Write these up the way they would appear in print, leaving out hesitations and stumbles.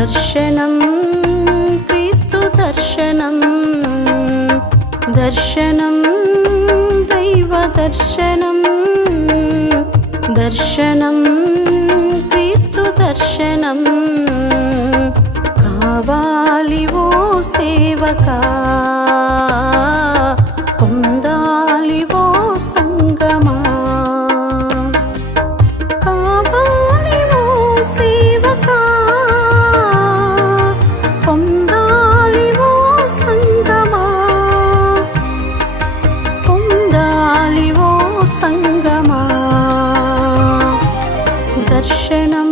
దర్శనం క్రీస్తు దర్శనం దర్శనం దైవ దర్శనం దర్శనం క్రీస్తు దర్శనం కావాలి ఓ సేవకా పొందాలి ఓ సంగమా కావాలి ఓ సేవకా పొందాలి ఓ సంగమా పొందాలి ఓ సంగమా దర్శనం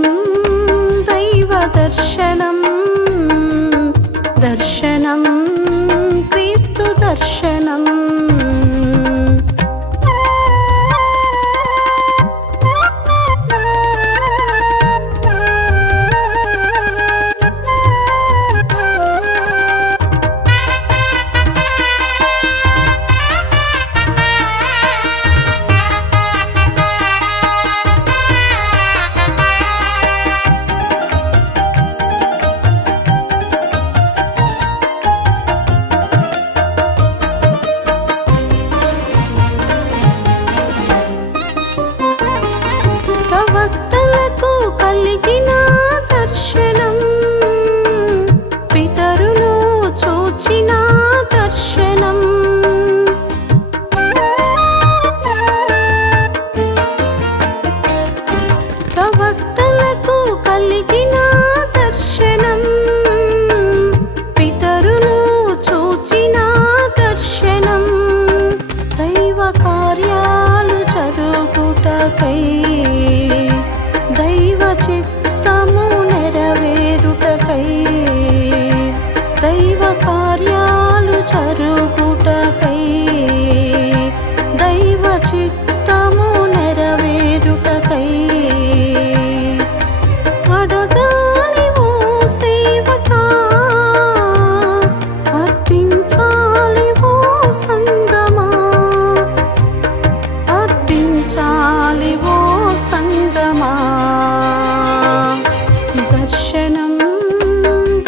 దైవ దర్శనం దర్శనం క్రీస్తు దర్శనం ప్రవక్తలకు కలిగిన దర్శనం పితరులు చూచిన దర్శనం ప్రవక్తలకు కలిగిన దర్శనం పితరులు చూచిన దర్శనం దైవ కార్యాలు జరుగుటకై దైవ చిత్తము నెరవేరుటకై దైవ కార్యాలు జరుగుటకై దైవ చిత్తము నెరవేరుటకై అడగాలి ఓ సేవకా అర్థించాలి ఓ సంగమా అర్థించాలి ఓ సంగమా దర్శనం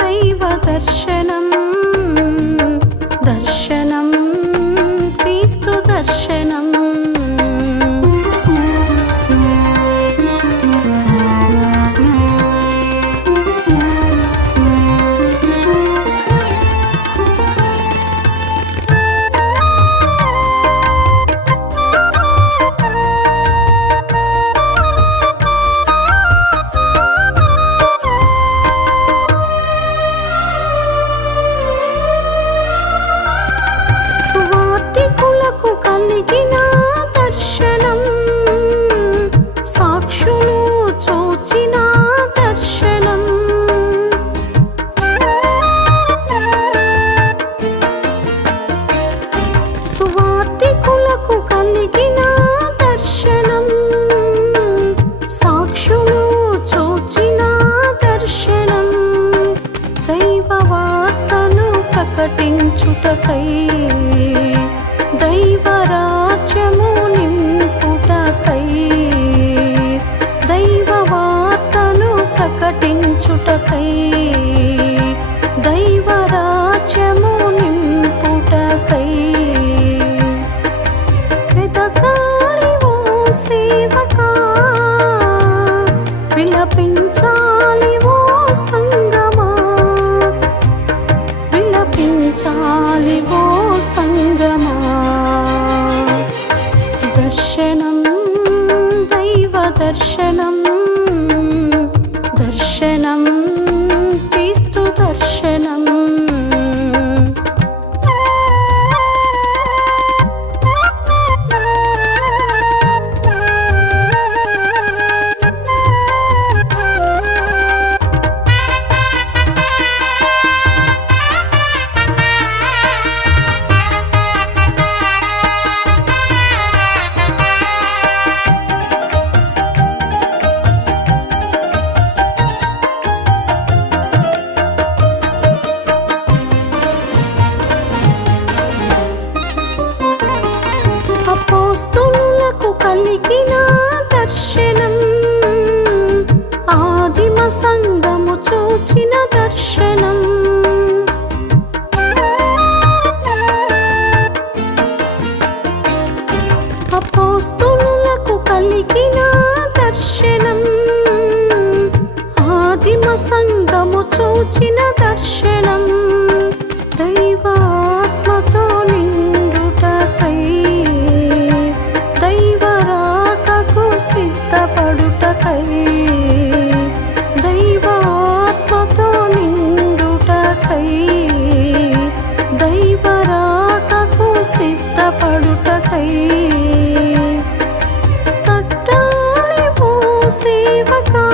దైవ దర్శనం దర్శనం క్రీస్తు దర్శనం సువార్తికులకు కలిగిన దర్శనం సాక్షులు చూచిన దర్శనం సువార్తికులకు కలిగిన దర్శనం సాక్షులు చూచిన దర్శనం దైవ వార్తను ప్రకటించుటకై దైవ రాజ్యము నింపుటకై దైవ వార్తను ప్రకటించుటకై దైవ రాజ్యము నింపుటకై వెతకాలి ఓ సేవకా విలపించాలి ఓ సంగమా విలపించాలి ఓ సంగమా దర్శనం దైవ దర్శనం దర్శనం క్రీస్తు దర్శనం కలిగిన దర్శనం ఆదిమ సంగము చూచిన మహిమ సంగము చూచిన దర్శనం దైవాత్మతో నిండుటకై దైవరాకకు సిద్ధపడుటకై దైవాత్మతో నిండుటకై దైవరాకకు సిద్ధపడుటకై తట్టాలి ఓ సేవకా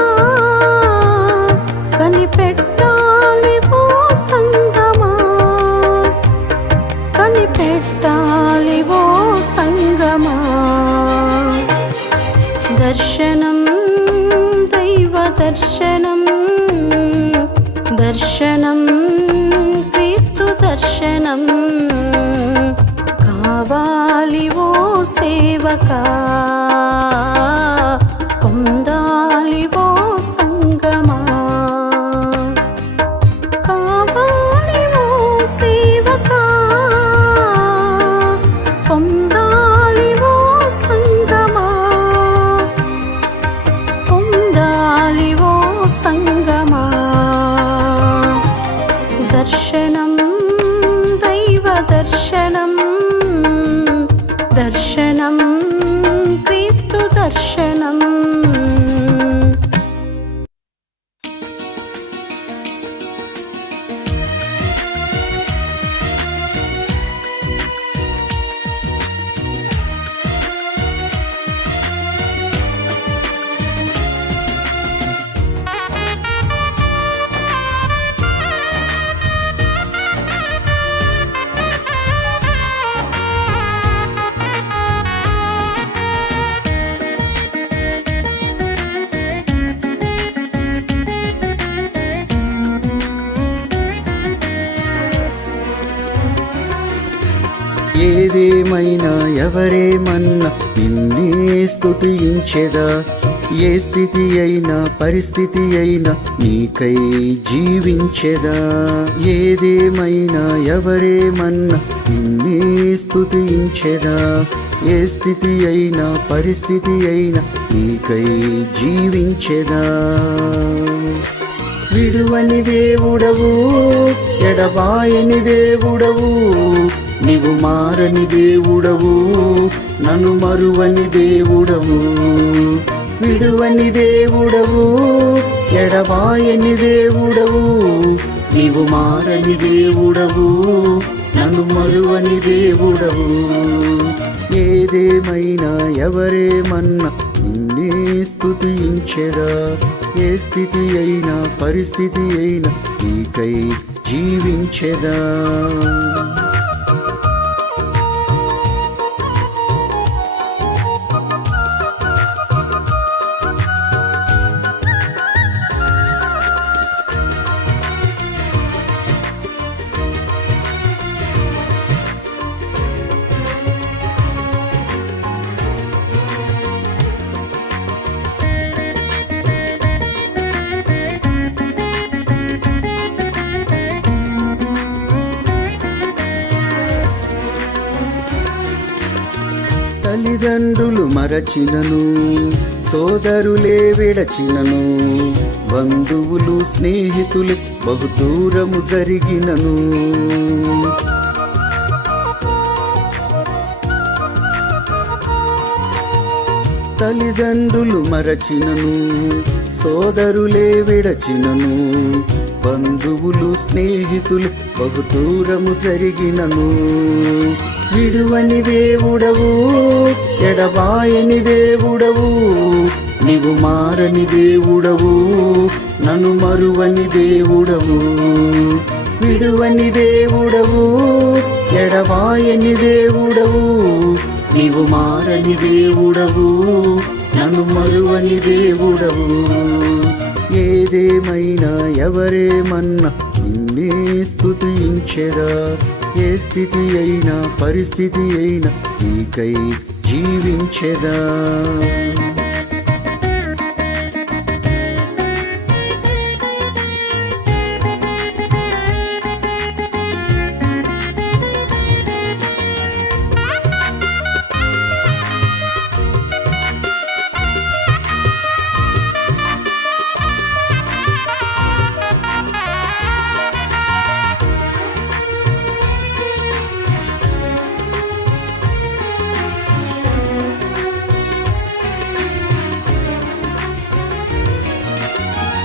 కనిపెట్టాలి ఓ సంగమా కనిపెట్టాలి ఓ సంగమా దర్శనం దైవ దర్శనం దర్శనం క్రీస్తు దర్శనం కావాలి ఓ సేవకా పొందాలి ఓ సంగమా కావాలి ఓ సేవకా పొందాలి ఓ సంగమా పొందాలి ఓ సంగమా దర్శనం దైవ దర్శనం దర్శనం క్రీస్తు దర్శనం ఏదేమైనా ఎవరేమన్నా నిన్నే స్తుతించెదా ఏ స్థితి అయినా పరిస్థితి అయినా నీకై జీవించెదా ఏదేమైనా ఎవరేమన్నా నిన్నే స్తుతించెదా ఏ స్థితి అయినా పరిస్థితి అయినా నీకై జీవించెదా విడువని దేవుడవు ఎడబాయని దేవుడవు నీవు మారని దేవుడవు నన్ను మరువని దేవుడవు విడువని దేవుడవు ఎడబాయని దేవుడవు నీవు మారని దేవుడవు నన్ను మరువని దేవుడవు ఏదేమైనా ఎవరేమన్నా నిన్నే స్తుతించెదా ఏ స్థితి అయినా పరిస్థితి అయినా నీకై జీవించెదా తల్లిదండ్రులు మరచినను సోదరులే విడచినను బంధువులు స్నేహితులు బహుదూరము జరిగినను తల్లిదండ్రులు మరచినను సోదరులే విడచినను బంధువులు స్నేహితులు బహుదూరము జరిగినను విడువని దేవుడవు ఎడబాయని దేవుడవు నీవు మారని దేవుడవు నన్ను మరువని దేవుడవు విడువని దేవుడవు ఎడబాయని దేవుడవు నీవు మారని దేవుడవు నన్ను మరువని దేవుడవు ఏదేమైనా ఎవరేమన్నా నిన్నే స్తుతించెదా ఏ స్థితి అయినా పరిస్థితి అయినా నీకై జీవించెదా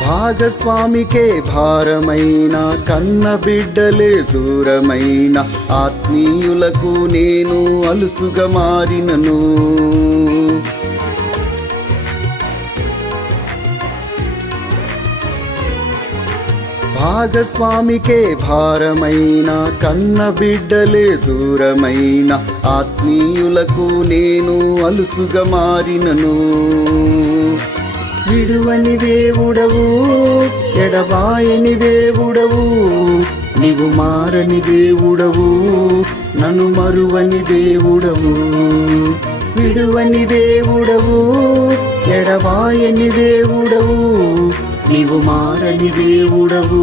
భాగస్వామికే భారమైన కన్న బిడ్డలే దూరమైన ఆత్మీయులకు నేను అలుసుగా మారినను. భాగస్వామికే భారమైన కన్న బిడ్డలే దూరమైన ఆత్మీయులకు నేను అలుసుగా మారినను. విడువని దేవుడవు, ఎడబాయని దేవుడవు, నీవు మారని దేవుడవు, నన్ను మరువని దేవుడవు. విడువని దేవుడవు, ఎడబాయని దేవుడవు, నీవు మారని దేవుడవు,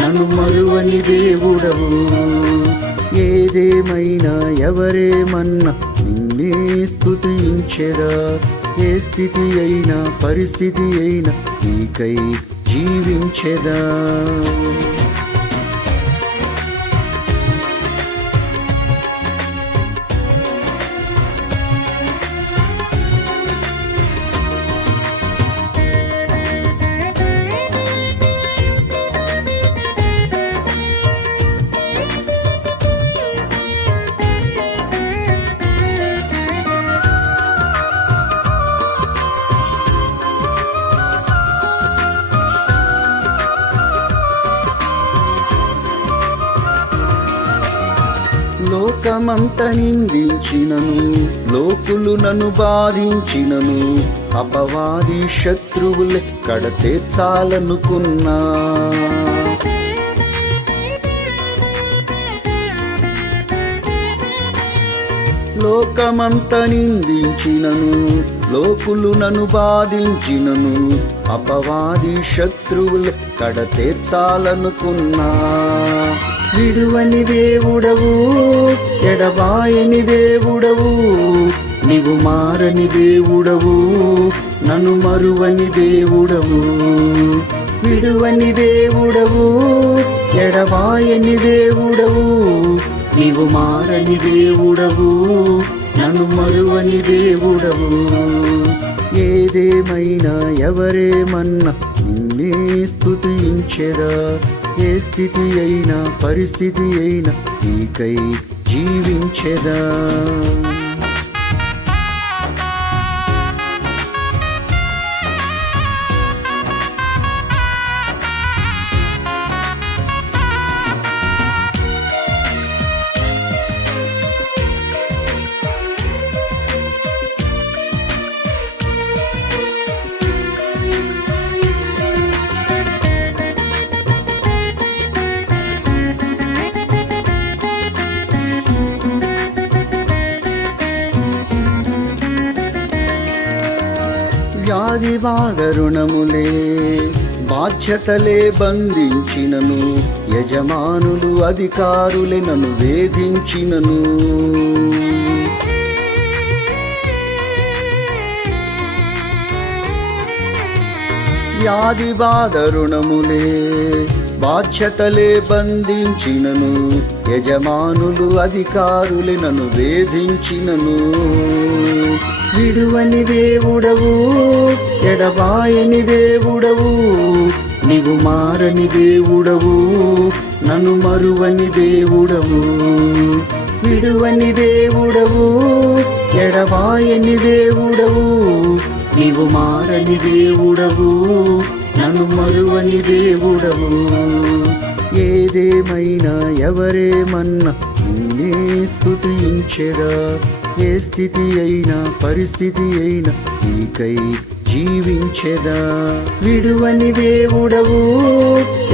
నన్ను మరువని దేవుడవు. ఏదేమైనా ఎవరేమన్నా నిన్నే స్తుతించెదా. ఏ స్థితి అయినా పరిస్థితి అయినా నీకై జీవించెదా. లోకమంత నిందించినను, లోకులు నన్ను బాధించినను, అపవాది శత్రువులే కడతీర్చాలనుకున్నా. లోకమంత నిందించినను, లోకులు నన్ను బాధించినను, అపవాది శత్రువులే కడతీర్చాలనుకున్నా. విడువని దేవుడవు, ఎడబాయని దేవుడవు, నీవు మారని దేవుడవు, నన్ను మరువని దేవుడవు. విడువని దేవుడవు, ఎడబాయని దేవుడవు, నీవు మారని దేవుడవు, నన్ను మరువని దేవుడవు. ఏదేమైనా ఎవరేమన్నా నిన్నే స్తుతించెదా. ఏ స్థితి అయినా పరిస్థితి అయినా నీకై జీవించెదా. వ్యాధి బాధ రుణములే బాధ్యతలే బంధించినను, యజమానులు అధికారులే నన్ను వేధించినను. వ్యాధి బాధ రుణములే బాధ్యతలే బంధించినను, యజమానులు అధికారులే నన్ను వేధించినను. విడువని దేవుడవు, ఎడబాయని దేవుడవు, నీవు మారని దేవుడవు, నన్ను మరువని దేవుడవు. విడువని దేవుడవు, ఎడబాయని దేవుడవు, నీవు మారని దేవుడవు, నన్ను మరువని దేవుడవు. ఏదేమైనా ఎవరేమన్నా నిన్నే స్తుతించెదా. ఏ స్థితి అయినా పరిస్థితి అయినా నీకై జీవించెదా. విడువని దేవుడవు,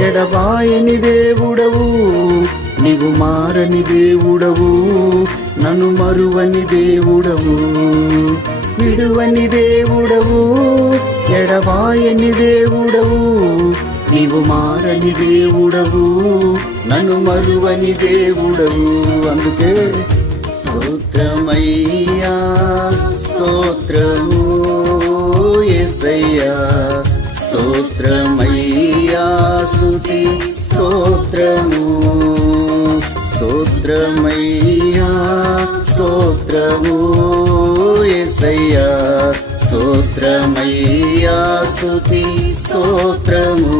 ఎడబాయని దేవుడవు, నీవు మారని దేవుడవు, నన్ను మరువని దేవుడవు. విడువని దేవుడవు, ఎడబాయని దేవుడవు, నీవు మారని దేవుడవు, నన్ను మరువని దేవుడవు. అందుకే స్తోత్రమయ్యా, స్తోత్రము యేసయ్యా, స్తోత్రమయ్యా, స్తుతి స్తోత్రము. స్తోత్రమయ్యా, స్తోత్రము యేసయ్యా, స్తోత్రమయ్యా, స్తుతి స్తోత్రము.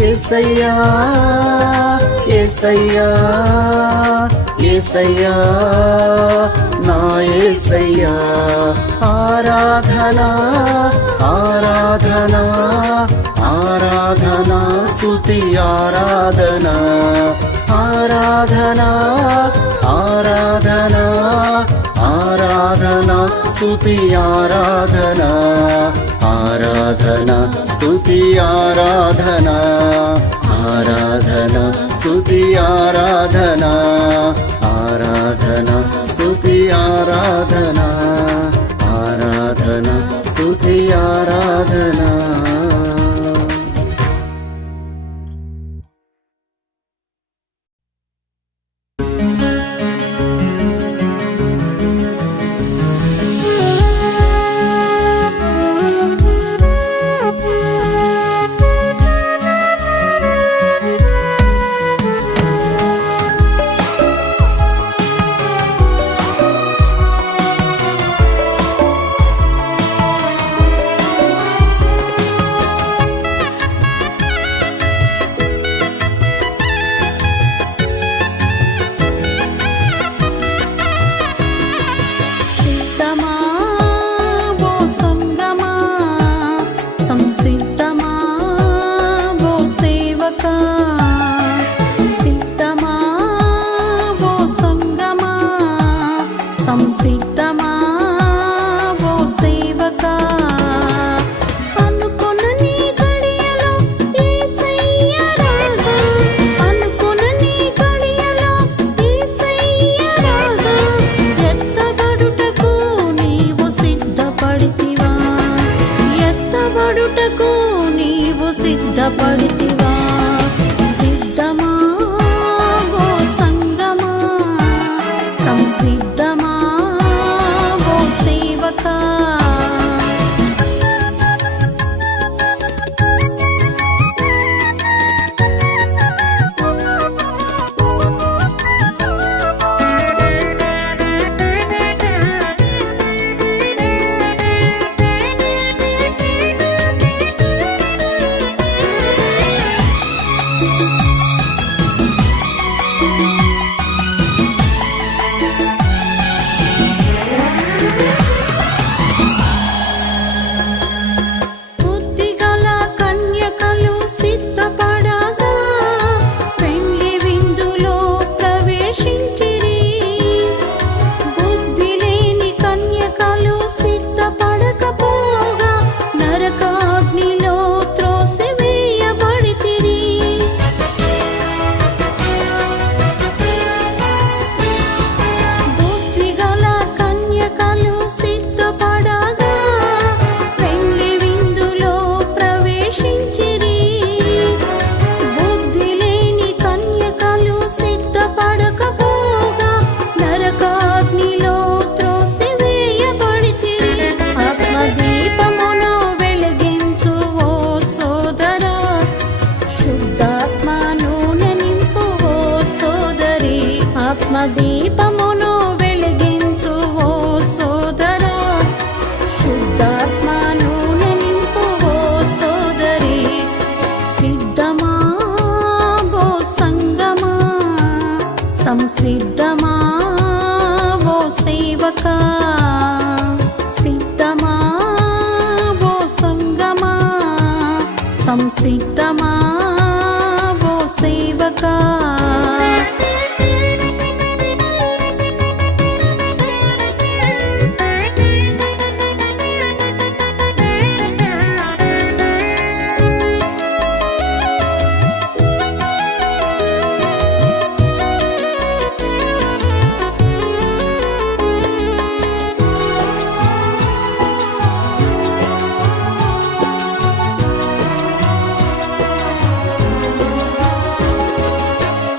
యేసయ్యా యేసయ్యా యేసయ్యా నా యేసయ్యా, ఆరాధనా ఆరాధనా ఆరాధనా స్తుతి ఆరాధనా ఆరాధనా ఆరాధనా ఆరాధనా స్తుతి ఆరాధనా ఆరాధనా స్తుతి ఆరాధనా ఆరాధనా స్తుతి ఆరాధనా ఆరాధనా స్తుతి ఆరాధనా ఆరాధనా స్తుతి ఆరాధనా. సిద్ధమా ఓ సంగమా, సంసిద్ధమా ఓ సేవకా. సిద్ధమా ఓ సంగమా, సంసిద్ధమా ఓ సేవకా. అనుకున్న నీ గడియలో యేసయ్య రాగా, అనుకున్న నీ గడియలో యేసయ్య రాగా, ఎత్తబడుటకు నీవు సిద్ధపడితివా, ఎత్తబడుటకు నీవు సిద్ధపడితివా. సిద్ధమా ఓ సంగమా, సంసిద్ధమా ఓ సేవకా. బుద్ధిగల కన్యకలు సిద్ధపడగా, పెండ్లి విందులో ప్రవేశించిరి. బుద్ధి లేని కన్యకలు సిద్ధపడకపోగా, నరకాగ్నిలో త్రోసివేయబడితిరి. బుద్ధిగల కన్యకలు సిద్ధపడగా, పెండ్లి విందులో ప్రవేశించిరి. బుద్ధి లేని కన్యకలు సిద్ధపడకపోగా, నరకాగ్నిలో త్రోసివేయబడితిరి. ఆత్మదీపమును వెలిగించు ఓ సోదరా, శుద్ధాత్మ నూనె నింపు ఓ సోదరి. ఆత్మదీపమును వెలిగించు ఓ సోదరా, శుద్ధాత్మ నూనె నింపు ఓ సోదరి. సిద్ధమా ఓ సంగమా, సంసిద్ధమా ఓ సేవకా. సిద్ధమా ఓ సంగమా, సంసిద్ధమా ఓ సేవకా.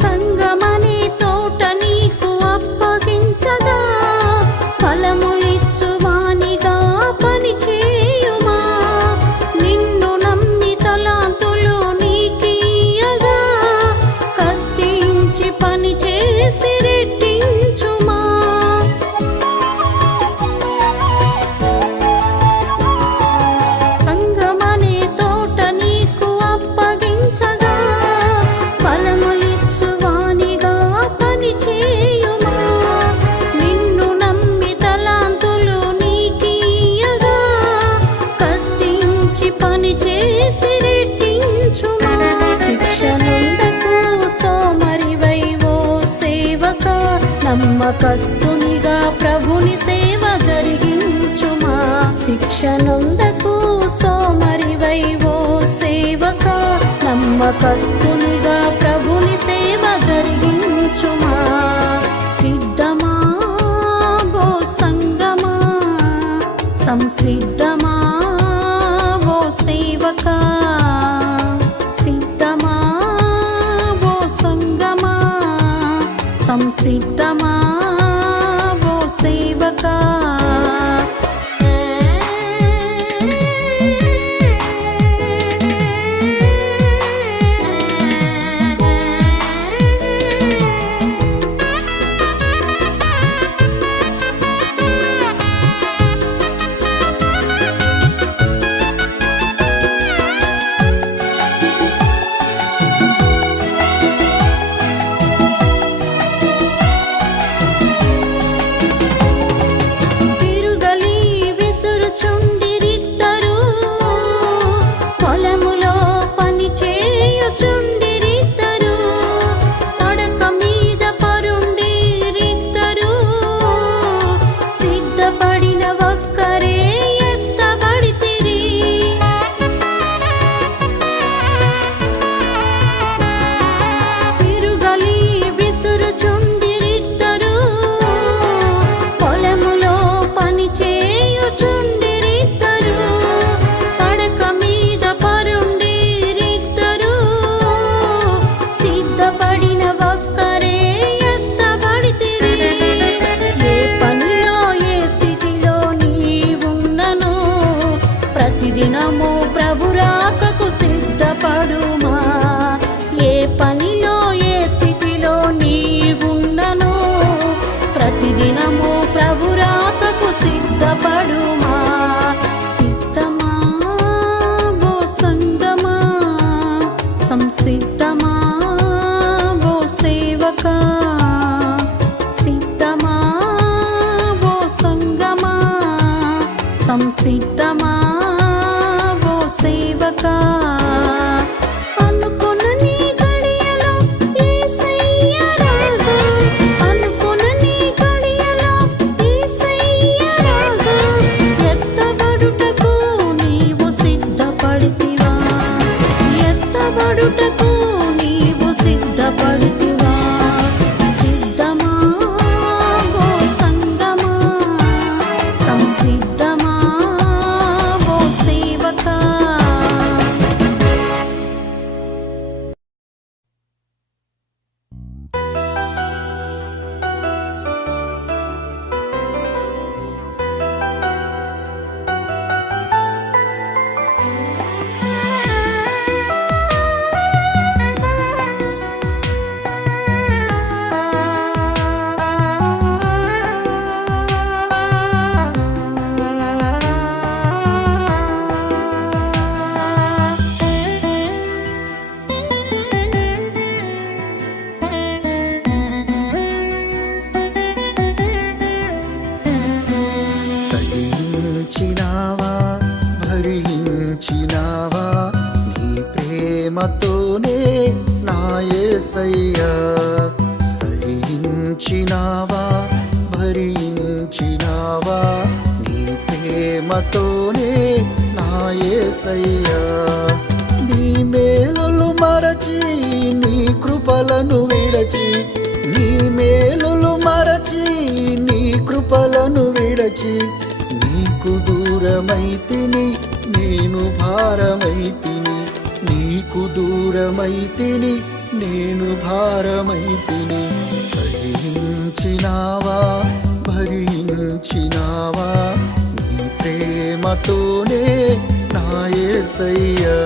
సంగమనే నమ్మకస్తునిగా ప్రభుని సేవ జరిగించుమా. శిక్షనొందకు సోమరివై ఓ సేవక, నమ్మకస్తునిగా ప్రభుని సేవ జరిగించుమా. సిద్ధమా ఓ సంగమా, సంసిద్ధమా ఓ సేవక. సిద్ధమా ఓ సంగమా, సంసిద్ధమా ఓ సేవక. దినము ప్రభు రాకకు సిద్ధపడుమా. ఏ పనిలో ఏ స్థితిలో నీవున్నను, ప్రతిదినము ప్రభు రాకకు సిద్ధపడుమా. సిద్ధమా ఓ సంగమా, సంసిద్ధమా ఓ సేవక. సిద్ధమా ఓ సంగమా, సంసిద్ధమా సేవక. అనుకున్న నీ గడియలో యేసయ్య రాగా, అనుకున్న నీ గడియలో యేసయ్య రాగా, ఎత్తబడుటకు నీవు సిద్ధపడితివా, ఎత్తబడుటకు నీవు సిద్ధపడితివా. సిద్ధమా ఓ సంగమా, సంసిద్ధమా ఓ సేవక. సహించినావా భరించినావా నీ ప్రేమతోనే నా యేసయ్యా. సహించినావా భరించినావా నీ ప్రేమతోనే నా యేసయ్యా. నీ మేలులు మరచి నీ కృపలను విడచి, నీ మేలులు మరచి నీ కృపలను విడచి, నీకు దూరమైతిని నేను భారమైతిని, నీకు దూరమైతిని నేను భారమైతిని. సహించినావా భరించినావా నీ ప్రేమతోనే నా యేసయ్యా.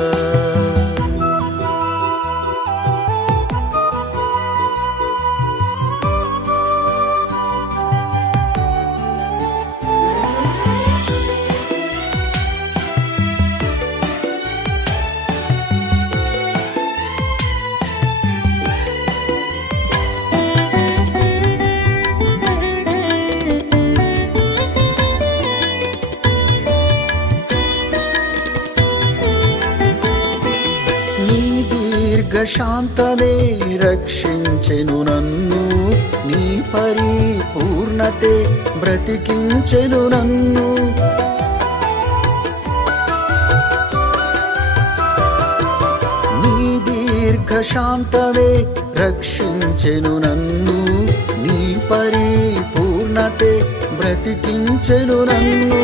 దీర్ఘశాంతమే రక్షించెను నన్ను, నీ పరిపూర్ణతే బ్రతికించెను నన్ను. నీ దీర్ఘశాంతమే రక్షించెను నన్ను, నీ పరిపూర్ణతే బ్రతికించెను నన్ను.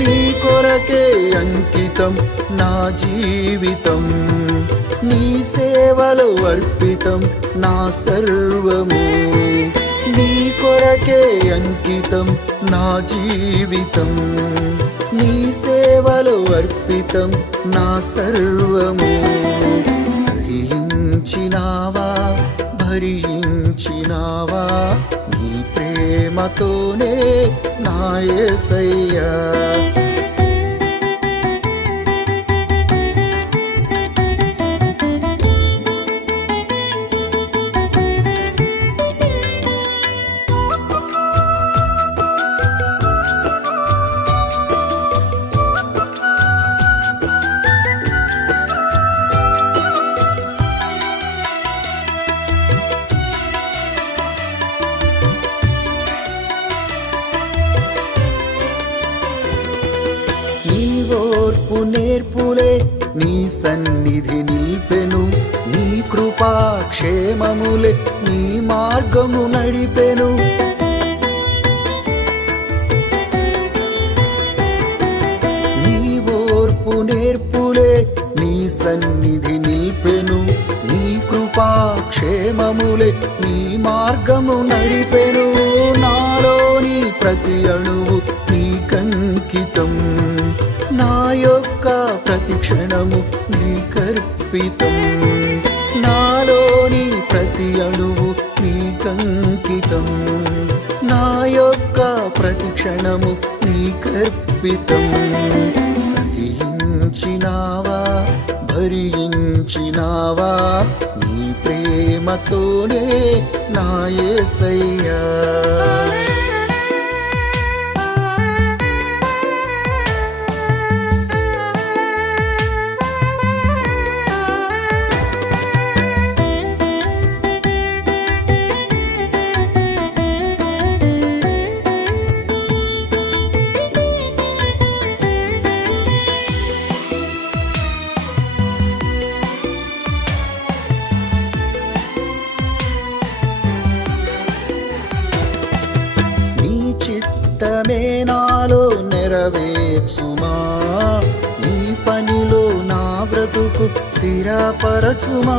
నీ కొరకే అంకితం నా జీవితం, నీ సేవలో అర్పితం నా సర్వము. నీ కొరకే అంకితం నా జీవితం, నీ సేవలో అర్పితం నా సర్వము. సహించినావా భరించినావా నీ ప్రేమతోనే నా యేసయ్యా. ఓర్పు నేర్పులే నీ సన్నిధి నిల్పెను, నీ కృపా క్షేమములే నీ మార్గము నడిపెను. నీ ఓర్పు నేర్పులే నీ సన్నిధి నిల్పెను, నీ కృపా క్షేమములే నీ మార్గము నడిపెను. నాలోని ప్రతి అణువు నీకంకితం, నా యొక్క ప్రతి క్షణము నీకర్పితం. నాలోని ప్రతి అణువు నీకంకితం, నా యొక్క ప్రతి క్షణము నీకర్పితం. సహించినావా భరించినావా నీ ప్రేమతోనే నా యేసయ్యా. చిత్తమే నాలో నెరవేర్చుమా, నీ పనిలో నా బ్రతుకు స్థిరపరచుమా.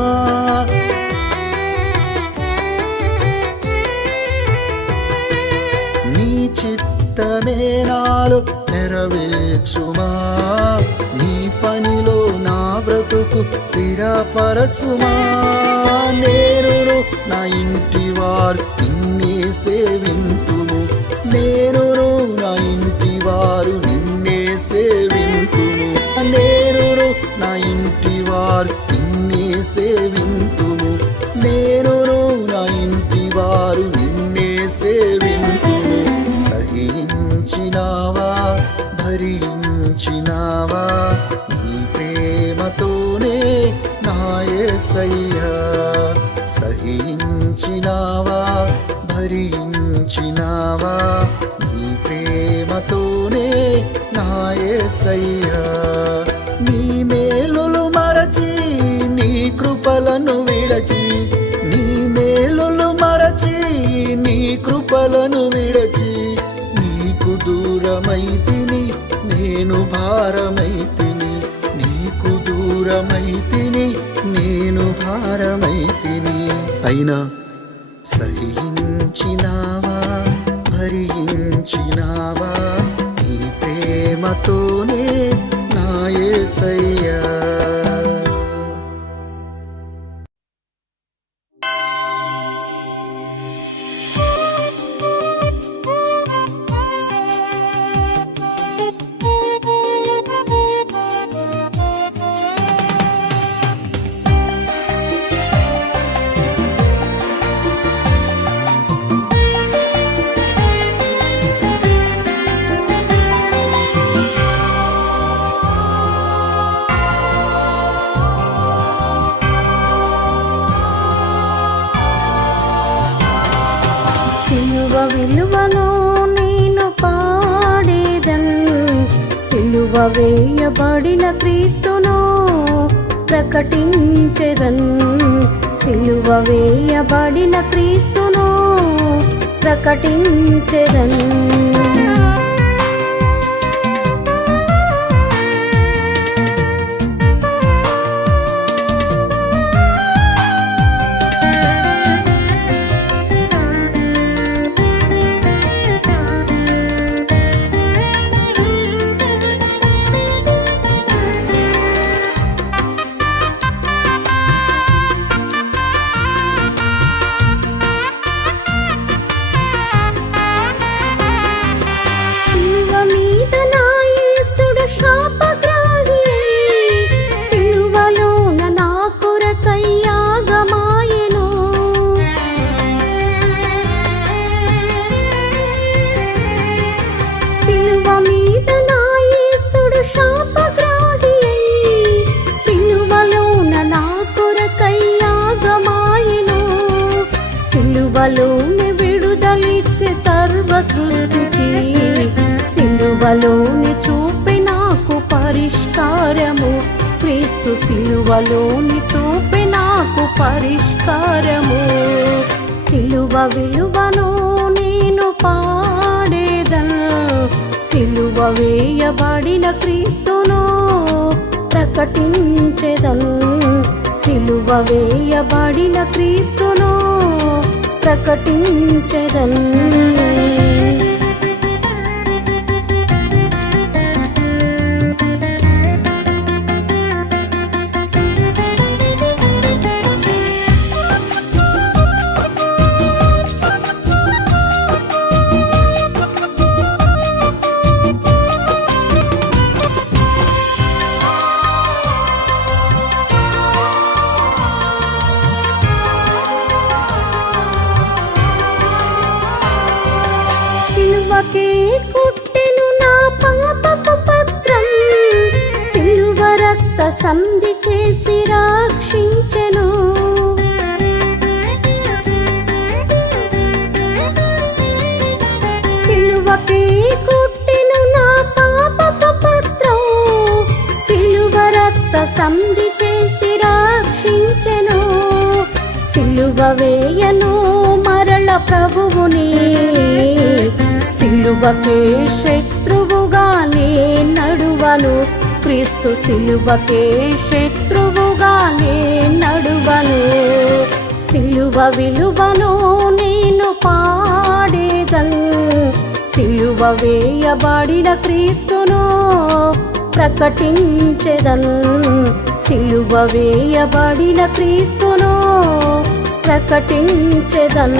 నీ చిత్తమే నాలో నెరవేర్చుమా, నీ పనిలో నా బ్రతుకు స్థిరపరచుమా. నేను నా ఇంటి వారు నిన్నే సేవింతుము, నేను నా ఇంటి వారు నిన్నే సేవింతుము. నేను నా ఇంటి వారు నిన్నే సేవింతుము, నేను నా ఇంటి వారు నిన్నే సేవింతుము. సహించినావా భరించినావా నీ ప్రేమతోనే నా యేసయ్యా. సహించినావా భరించినావా నీ ప్రేమతోనే నా యేసయ్యా. నీ మేలులు మరచి నీ కృపలను విడచి, నీ మేలులు మరచి నీ కృపలను విడచి, నీకు దూరమైతిని నేను భారమైతిని, నీకు దూరమైతిని నేను భారమైతిని. అయినా సహించినావా భరించినావా నీ ప్రేమతోనే నా యేసయ్యా. విలువను నేను పాడేదన్, సిలువ వేయబడిన క్రీస్తును ప్రకటించెదన్, సిలువ వేయబడిన క్రీస్తును ప్రకటించెదన్. సిలువలోని విడుదలిచ్చే సర్వ సృష్టికి, సిలువలోని చూపే నాకు పరిష్కారము, క్రీస్తు సిలువలోని చూపే నాకు పరిష్కారము. సిలువ విలువను నేను పాడేదన్, సిలువ వేయబడిన క్రీస్తును ప్రకటించెదన్, సిలువ వేయబడిన క్రీస్తును ప్రకటించెదన్. సిలువకే కుట్టెను నా పాపపు పత్రం, సిలువ రక్త సంధి చేసి రక్షించెను, సిలువకే కుట్టెను నా పాపపు పత్రం, సిలువ రక్త సంధి చేసి రక్షించెను, సిలువ వేయను మరల ప్రభువుని, సిలువకే శత్రువుగా నే నడువను, క్రీస్తు సిలువకే శత్రువుగా నే నడువను. సిలువ విలువను నేను పాడేదన్, సిలువ వేయబడిన క్రీస్తును ప్రకటించెదన్, సిలువ వేయబడిన క్రీస్తును ప్రకటించెదన్.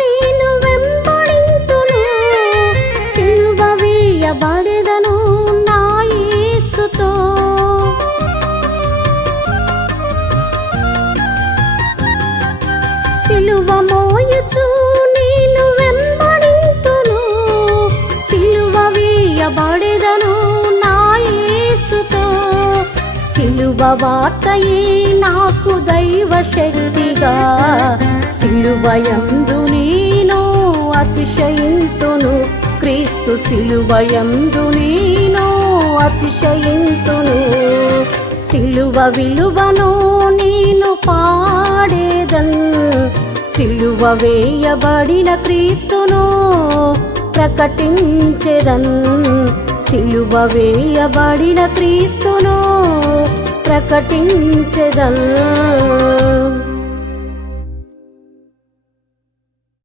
నేను వెంబడింతును, సిలువ వేయబడెదను నా యేసుతో, సిలువ మోయచు నేను వెంబడింతును, సిలువ వేయబడెదను నా యేసుతో, సిలువ వార్తయే నాకు దైవ శక్తిగా, సిలువయందు నేను అతిశయింతును, క్రీస్తు సిలువయందు నేను అతిశయింతును. సిలువ విలువను నేను పాడేదన్, సిలువ వేయబడిన క్రీస్తును ప్రకటించెదన్, సిలువ వేయబడిన క్రీస్తును ప్రకటించెదన్.